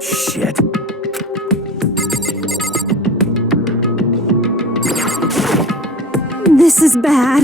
Shit. This is bad.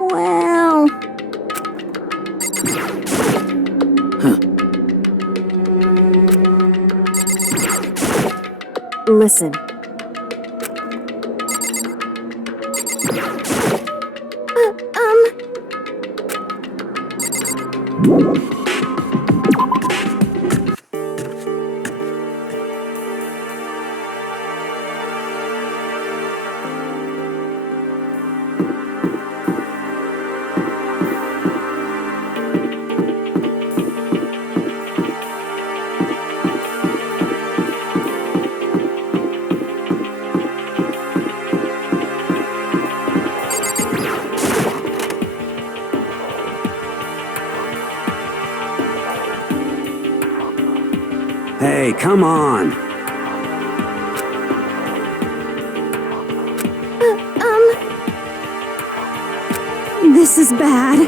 Well... Listen. Hey, come on. This is bad.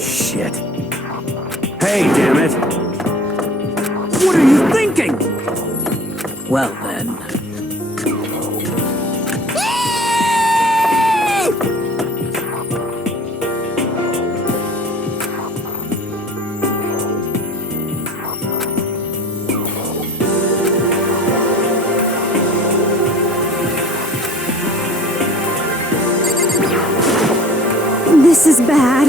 Shit. Hey, damn it. What are you thinking? Well then. This is bad.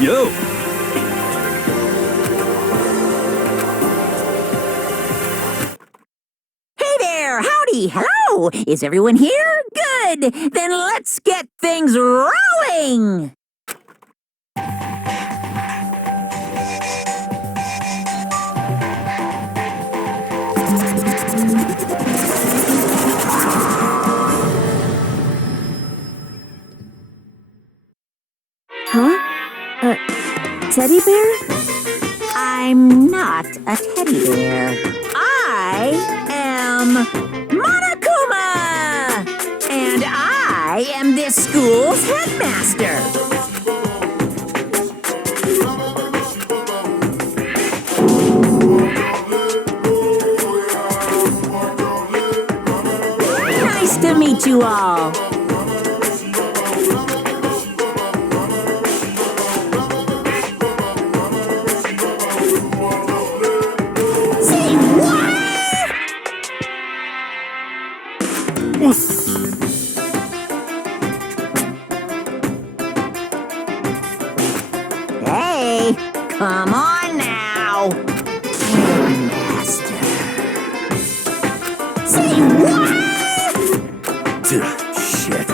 Yo! Hey there! Howdy! Hello! Is everyone here? Good! Then let's get things rolling! Huh? Teddy bear? I'm not a teddy bear. I am Monokuma! And I am this school's headmaster. Nice to meet you all. Hey, come on now. Master. Say what? Shit.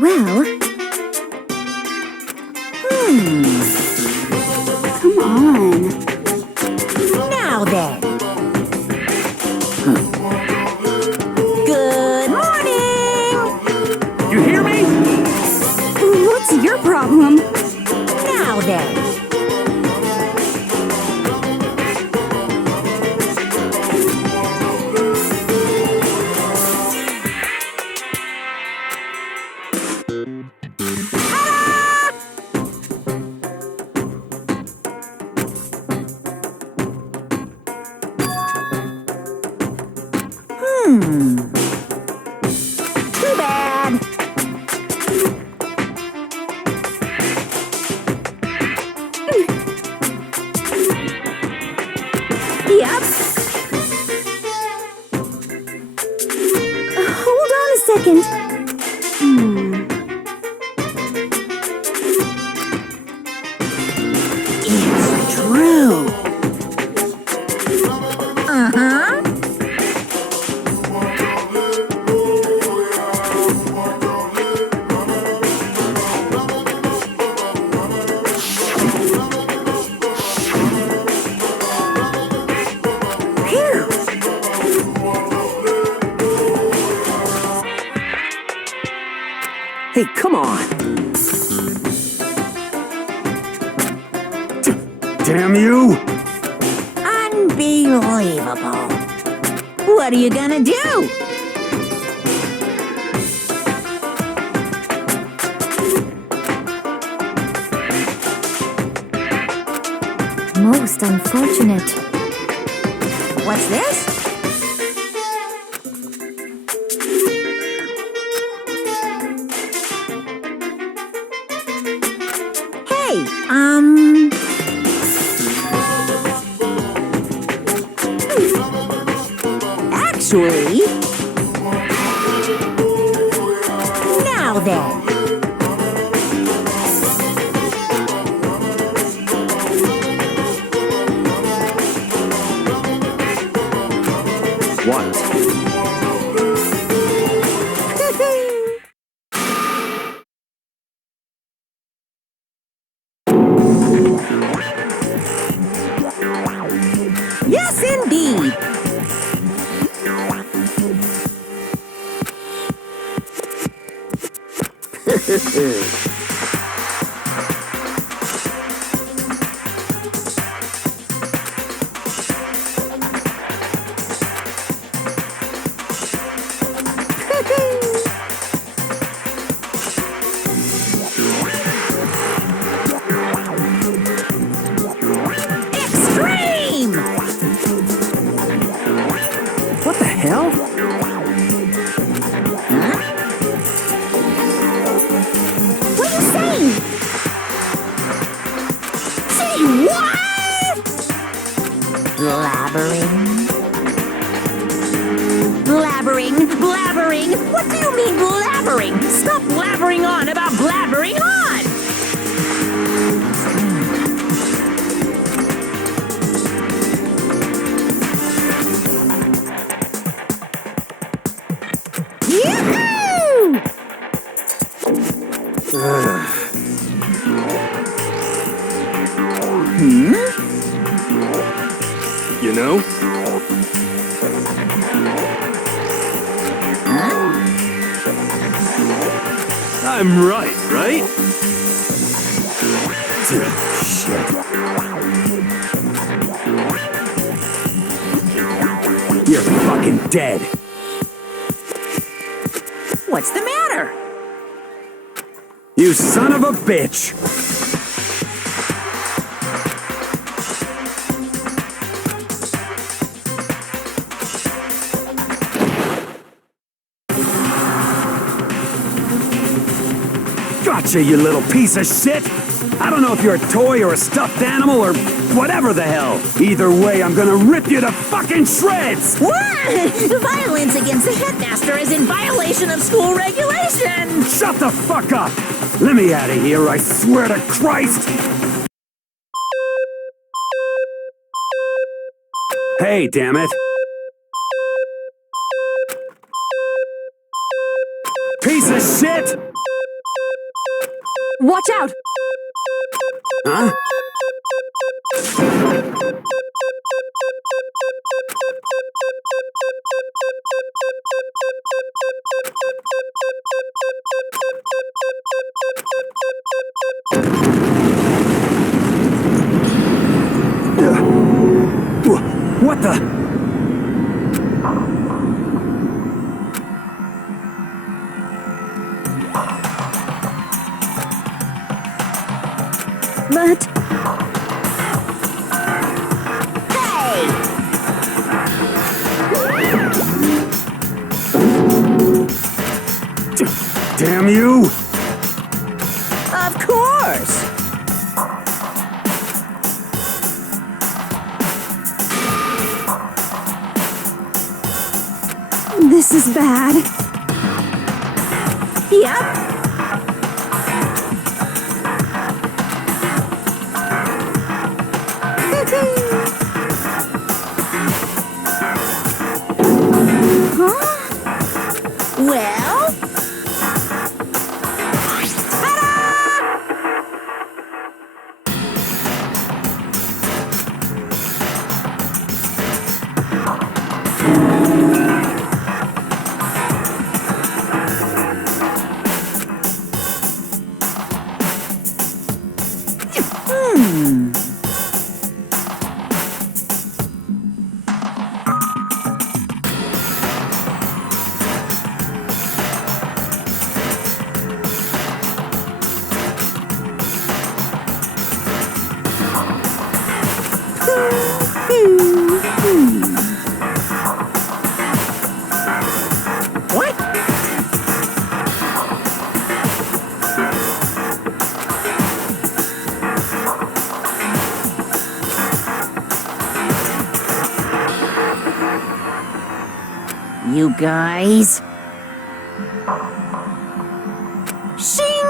Well... Come on. Now then. Good morning. You hear me? What's your problem? Now then. Too bad. second. It's true. Uh-huh. Phew. Hey, come on! Damn you! Unbelievable. What are you gonna do? Most unfortunate. What's this? Hey, actually, now then. What? Yes, indeed. Extreme! What the hell? What are you saying? Say what? Blabbering? Blabbering? Blabbering? What do you mean blabbering? Stop blabbering on about blabbering on! Yoo-hoo! You know? I'm right? Shit. You're fucking dead. What's the matter? You son of a bitch! Gotcha, you little piece of shit! I don't know if you're a toy or a stuffed animal or whatever the hell. Either way, I'm gonna rip you to fucking shreds! What? Violence against the headmaster is in violation of school regulation! Shut the fuck up! Let me out of here, I swear to Christ! Hey, damn it! Piece of shit! Watch out! Huh? What the? But Hey! Damn you! Of course! this is bad. Yep. Well? What? You guys. Shing!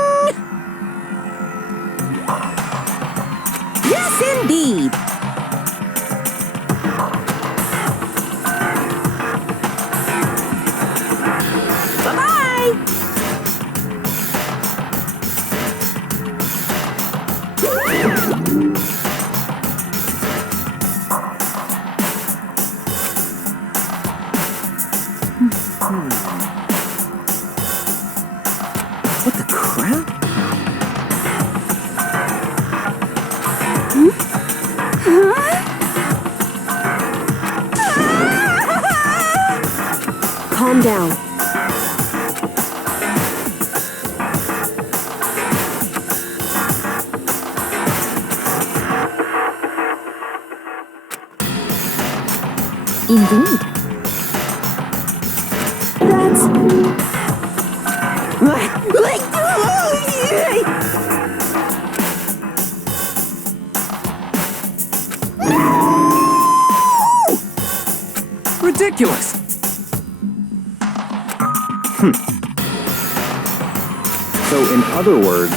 Yes, indeed. Bye-bye. What the crap? Calm down. Indeed. Ridiculous! So, in other words,